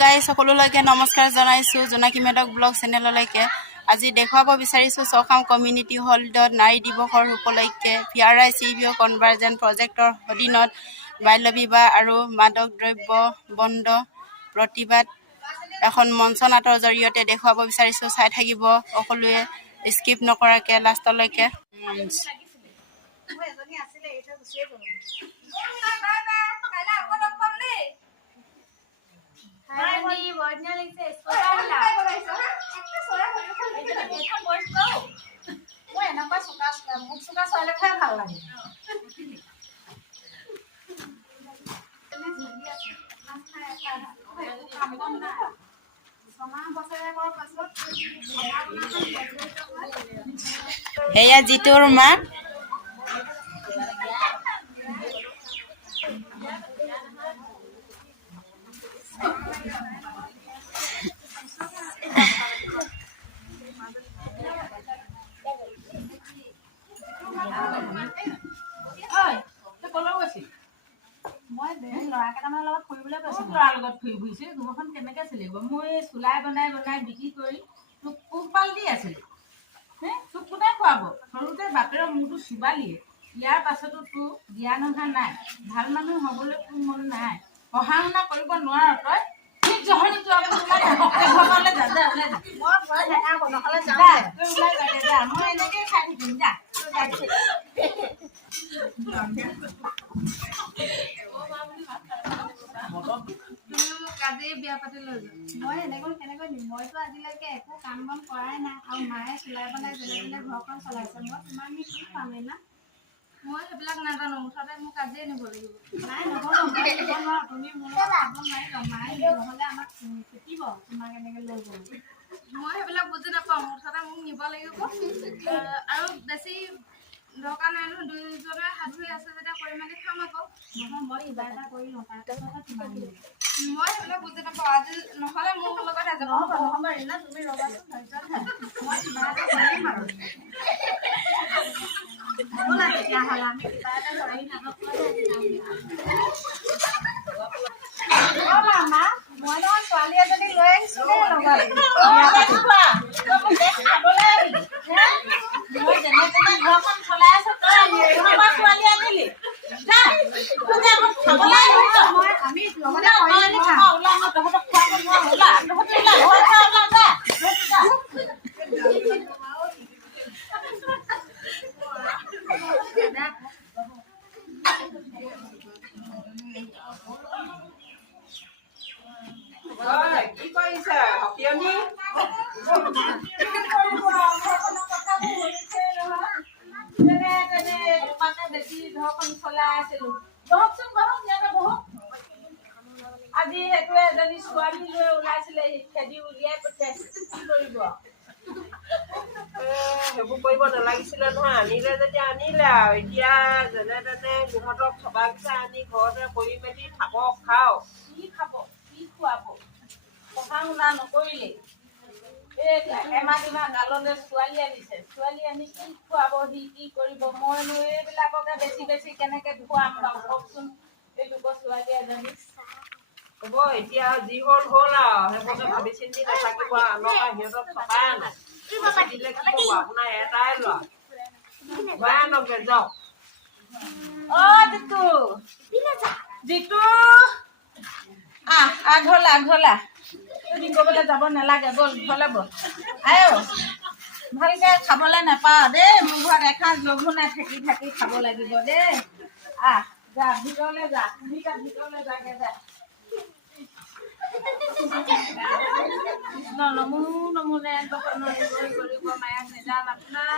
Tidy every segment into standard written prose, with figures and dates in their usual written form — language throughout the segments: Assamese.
গাইজ সকলোলৈকে নমস্কাৰ জনাইছোঁ জোনাকী মেডক ব্লগ চেনেললৈকে। আজি দেখুৱাব বিচাৰিছোঁ চকাম কমিউনিটি হলত নাৰী দিৱসৰ উপলক্ষে PRI-CBO কনভাৰ্জেন্ট প্ৰজেক্টৰ অধীনত বাল্য বিবাহ আৰু মাদক দ্ৰব্য বন্ধ প্ৰতিবাদ এখন মঞ্চ নাটৰ জৰিয়তে দেখুৱাব বিচাৰিছোঁ। চাই থাকিব সকলোৱে স্কিপ নকৰাকৈ লাষ্টলৈকে। এয়া জিতুৰ মাক। কেনেকে চলিব? মই চুলাই বনাই বনাই বিক্ৰী কৰি তোক পোহপাল দি আছিলো। তোক কোনে খুৱাব? সৰুতে বাপেৰৰ মূৰটো চুবালিয়ে। ইয়াৰ পাছতো তোৰ জ্ঞান অহা নাই। ভাল মানুহ হবলৈ তোৰ মন নাই। পঢ়া শুনা কৰিব নোৱাৰ তই। ঠিক জহনি মই এনেকে খাই থাকিম যা। বিয়া পাতি লৈ যোৱা মই এনেকৈ কেনেকৈ দিম? মইতো আজিলৈকে একো কাম বন কৰাই নাই আৰু মায়ে চিলাই বনাই যেনে তেনে ঘৰখন চলাইছে। মই তোমাক কি পাম না? মই সেইবিলাক নাজানো। মুঠতে মোক আজিয়ে নিব লাগিব। নাই নহ'ব নোৱাৰো। তুমি মোৰ লগত খাব নোৱাৰিবা। মায়ে নহ'লে আমাক পিটিব তোমাক এনেকৈ লৈ গ'ল। মই সেইবিলাক বুজি নাপাওঁ। মুঠতে মোক নিব লাগিব আৰু বেছি দৰকাৰ নাই নহয়। দুইজনে হাত ধুই আছে যেতিয়া কৰি মেলি খাম আকৌ। নহয় মই কিবা এটা কৰি লওঁ তাৰপিছতহে তোমাক নিম। মই সেইবিলাক বুজি নাপাওঁ। আজি নহ'লে মোৰ লগত যাব নহ'ব ৰীণা। তুমি ৰ'বাচোন মই কিবা এটা কৰিম আৰু ব'লা তেতিয়াহ'লে আমি কিবা এটা কৰি মা মই নহয় ছোৱালী এজনী লৈ আহিছোঁ দেই লগত। মই যেনে তেনে ঘৰখন চলাই আছো। তই ছোৱালী আনিলি আমি লগতে কি কৰিছে সপিয়নী? বেছি ঘৰখন চলাই আছিলো। বহকচোন বহক ইয়াতে বহক। আজি সেইটোৱে এজনী ছোৱালী লৈ ওলাইছিলে খেদি উলিয়াই পঠিয়াইছে। কি কৰিব? সেইবোৰ কৰিব নালাগিছিলে নহয়। আনিলে যেতিয়া আনিলে আৰু এতিয়া যেনে তেনে সিহঁতক থবা পিছা আনি ঘৰতে কৰি মেলি থাকক খাওক। কি খাব? কি খুৱাব? পঢ়া শুনা নকৰিলে এমাহ দুমাহ গাললে ছোৱালী আনিছে। ছোৱালী আনি কি খুৱাব? সি কি কৰিব? মইনো এইবিলাককে বেছি বেছি কেনেকে খুৱাম বাৰু কওকচোন। এই লোকৰ ছোৱালী এজনী হ'ব এতিয়া যি হ'ল হ'ল আৰু সেইবোৰকে ভাবি চিন্তি নাথাকিব। আনক সিহঁতক থকাই আনক দিলে কি হ'ব? আপোনাৰ এটাই ল'ৰা ভয় আনকে যাওক। জিতু জিতু ঘৰলা তুমি ক'বলৈ যাব নালাগে। ব'ল ঘৰলে ব'ল। আয়ো ভালকে খাবলৈ নাপাওঁ দেই। মোৰ ঘৰত এসাঁজ লঘু নাই। থাকি থাকি খাব লাগিব দেই। যা ভিতৰলৈ যা। ভিতৰলৈ যাগে যা। কৃষ্ণ নমো নমোনে কৰিব মায়াক নিজান আপোনাৰ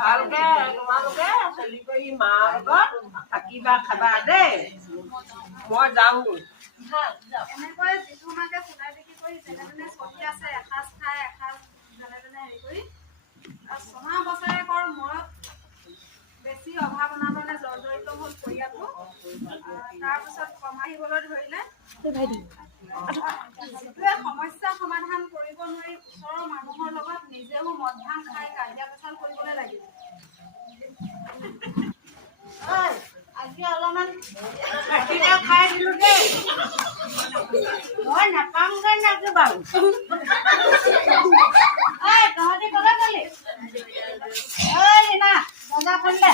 ভালকে তোমালোকে চলি কৰি মাৰ লগত থাকিবা খাবা দেই। মই যাওঁগৈ। এনেকৈ যিটো মাকে চিলাই বিক্ৰী কৰি যেনে তেনে চলি আছে। এসাঁজ খাই এসাঁজ যেনে তেনে হেৰি কৰি ছমাহ বছৰেকৰ মূৰত বেছি অভাৱ অনাটনে জৰ্জৰিত হ'ল পৰিয়ালটো। তাৰপিছত কমাহিবলৈ ধৰিলে। যিটোৱে সমস্যা সমাধান কৰিব নোৱাৰি ওচৰৰ মানুহৰ লগত মদ ভাং খাই কাজিয়া পেচাল কৰিবলৈ লাগিছে। আজি অলপমান গাখীৰ খাই দিলো দেই, মই নাপামগৈ নাকি বাৰু। তহঁতি কলৈ গলি? ৰীণা দৰ্জা খুলিলে।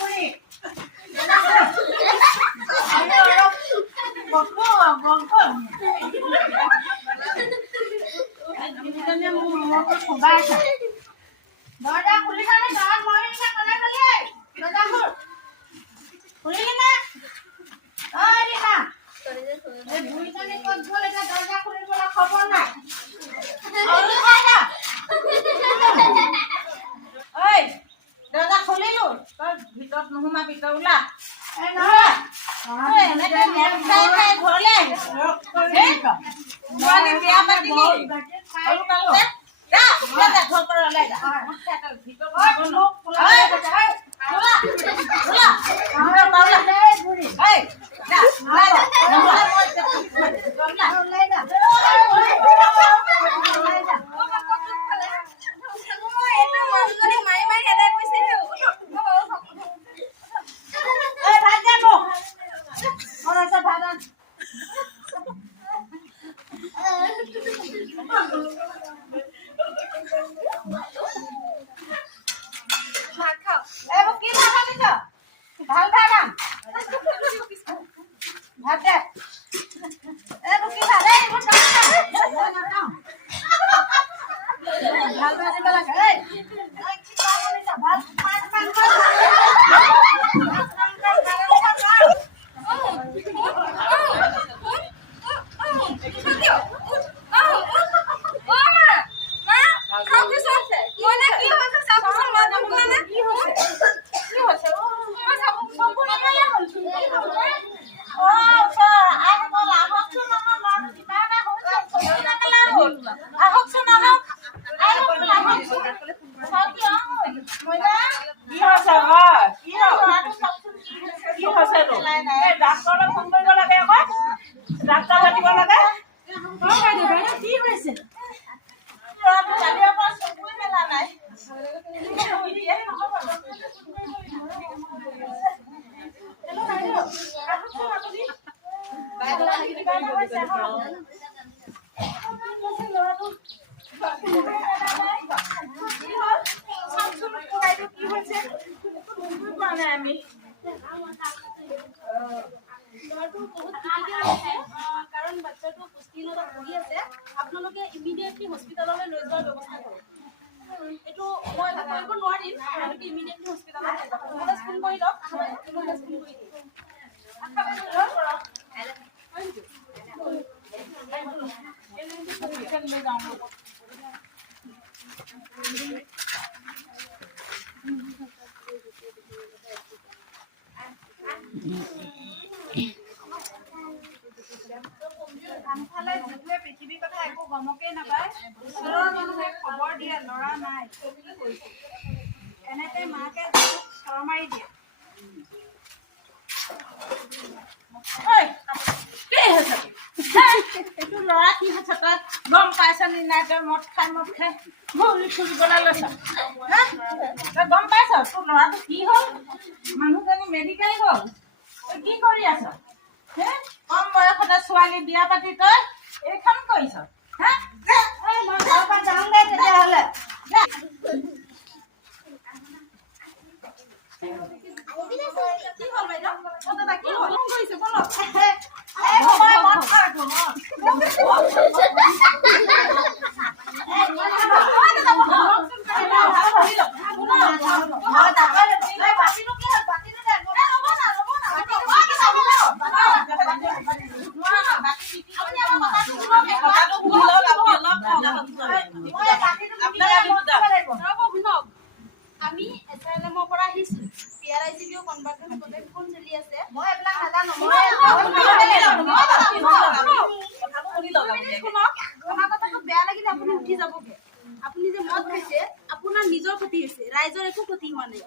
বুঢ়ী দৰ্জা খুলিছানে? গাঁৱত মই কলৈ গলি? দৰ্জা খোল, খুলিলি নে? ৰীণা এই বুঢ়ীজনী ক'ত গ'ল? এতিয়া দৰ্জা খুলিবলৈ খবৰ নাই। দৰ্জা খুলিলো, তই ভিতৰত নোসোমা, ভিতৰত ওলা। বিয়া পাতিলি ডাক্তৰক ফোন কৰিব লাগে, আকৌ ডাক্তৰ মাতিব লাগে। কি হৈছে? কাৰণ বাচ্চাটো পুষ্টিহীনতাত ভুগি আছে, আপোনালোকে ইমিডিয়েটলি হস্পিটেললৈ লৈ যোৱাৰ ব্যৱস্থা কৰক। এইটো মই কৰিব নোৱাৰিম, আপোনালোকে ইমিডিয়েটলি হস্পিটেলত লৈ যাব। তোমালোকে ফোন কৰি লওক, ফোন কৰি দিম। আনফালে যিটোৱে পৃথিৱীৰ কথা একো গমকেই নাপায়, ওচৰৰ মানুহে খবৰ দিয়ে ল'ৰা নাই, এনেতে মাকে চৰ মাৰি দিয়ে। এইটো ল'ৰা কি হৈছে তই গম পাইছ নি নাই? তই মদ খাই ঘূৰি ফুৰিবলৈ লৈছ, তই গম পাইছ তোৰ ল'ৰাটো কি হ'ল? মানুহজনী মেডিকেল গ'ল, তই কি কৰি আছ? কম বয়সতে ছোৱালী বিয়া পাতি তই এই কাম কৰিছ? মই ঘৰৰ পৰা যাওঁগে তেতিয়াহ'লে। কি হ'ল বাইদেউ? কি হ'ল? ফোন কৰিছে বলক। আমি এছএলএমৰ পৰা আহিছো, PRICBO কনভাৰ্জন প্ৰজেক্টখন চলি আছে। মই এইবিলাক নাজানো। আমাৰ কথাটো বেয়া লাগিলে আপুনি উঠি যাবগে। আপুনি যে মদ খাইছে, আপোনাৰ নিজৰ ক্ষতি হৈছে, ৰাইজৰ একো ক্ষতি হোৱা নাই।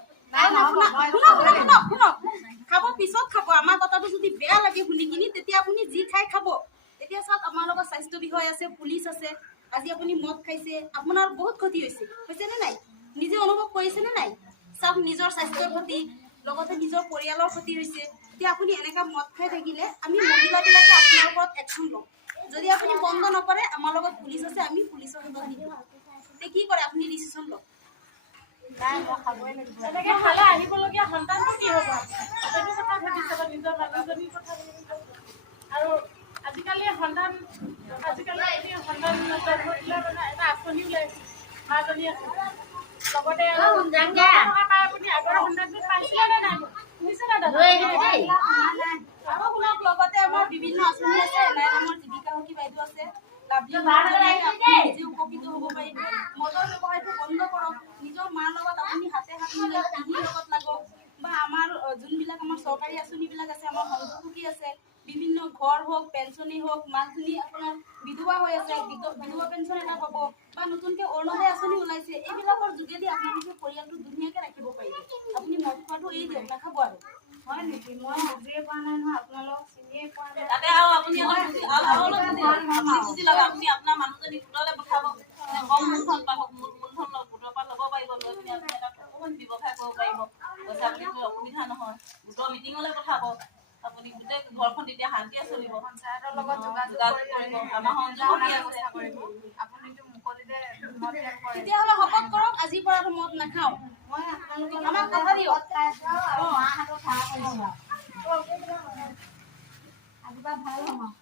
খাব পিছত খাব। আমাৰ কথাটো যদি বেয়া লাগে শুনি কিনি, তেতিয়া আপুনি যি খাই খাব। এতিয়া চাওক, আমাৰ লগত স্বাস্থ্য বিষয় আছে, পুলিচ আছে, আজি আপুনি মদ খাইছে, আপোনাৰ বহুত ক্ষতি হৈছেনে নাই? নিজে অনুভৱ কৰিছেনে নাই? চাওক, নিজৰ স্বাস্থ্যৰ ক্ষতি, লগতে নিজৰ পৰিয়ালৰ ক্ষতি হৈছে। এতিয়া আপুনি এনেকুৱা মদ খাই থাকিলে আমি মহিলাবিলাকে আপোনাৰ ওপৰত একশ্যন ল'ম। যদি আপুনি বন্ধ নকৰে, আমাৰ লগত পুলিচ আছে, আমি পুলিচৰ হাতত দি দিম। এতিয়া কি কৰে আপুনি? ডিচিশ্যন লওক। এনেকে খালে আহিবলগীয়া সন্তানটো কি হ'ব? সেইটো কথা ভাবি চাব, নিজৰ মানুহজনীৰ কথা ভাবি চাব। আৰু আজিকালি সন্তান মানে এটা আঁচনি ওলাইছে, মাজনী আছে লগতে আপুনি আগৰ সন্তানটো পাইছিলে নে নাই? শুনিছেনে দাদা? আৰু শুনক, লগতে আমাৰ বিভিন্ন আঁচনি আছে। এনাই নামৰ জীৱিকা সখী বাইদেউ আছে, লাভলী নিজে উপকৃত হ'ব পাৰিব। মদৰ ব্যৱসায়টো বন্ধ কৰক। নিজৰ মাৰ লগত আপুনি হাতে হাত মিলাই পেহীৰ লগত লাগক, বা আমাৰ যোনবিলাক আমাৰ চৰকাৰী আঁচনিবিলাক আছে, আমাৰ সংযোগী আছে, বিভিন্ন ঘৰ হওক, পেঞ্চনেই হওক, মানুহজনী আপোনাৰ বিধৱা হৈ আছে, বিধৱা পেঞ্চন এটা পাব, বা নতুনকৈ অৰুণোদয় আঁচনি ওলাইছে। এইবিলাকৰ যোগেদি আপোনালোকে পৰিয়ালটো ধুনীয়াকৈ ৰাখিব পাৰিব। আপুনি মদ খোৱাটো এৰি দিয়ক, নাখাব আৰু। হয় নেকি? মই বুজিয়ে পোৱা নাই নহয়, আপোনালোক চিনিয়ে পোৱা নাই। তাতে আৰু আপুনি বুজি লওক, আপুনি আপোনাৰ মানুহজনী গোটলৈ পঠাব, কম মূলধন পাব, মূলধন গোটৰ পৰা ল'ব পাৰিব, লৈ পিনি আপুনি এটা অকণমান ব্যৱসায় কৰিব পাৰিব। পইচা পাতিটো অসুবিধা নহয়। গোটৰ মিটিঙলৈ পঠাব, আপুনি গোটেই ঘৰখন তেতিয়া শান্তিয়ে চলিব। পঞ্চায়তৰ লগত যোগাযোগ কৰিব, আমাৰ সংযোগী আছে। আপুনিতো মুকলিতে মদ ত্যাগ কৰে। তেতিয়াহ'লে শপত কৰক, আজিৰ পৰাতো মদ নাখাওঁ। মই আপোনালোকক আমাক কথা দিয়ক। মাহঁতৰ ভাল কৰিছোঁ। আজিৰ পৰা ভাল হ'ম আৰু।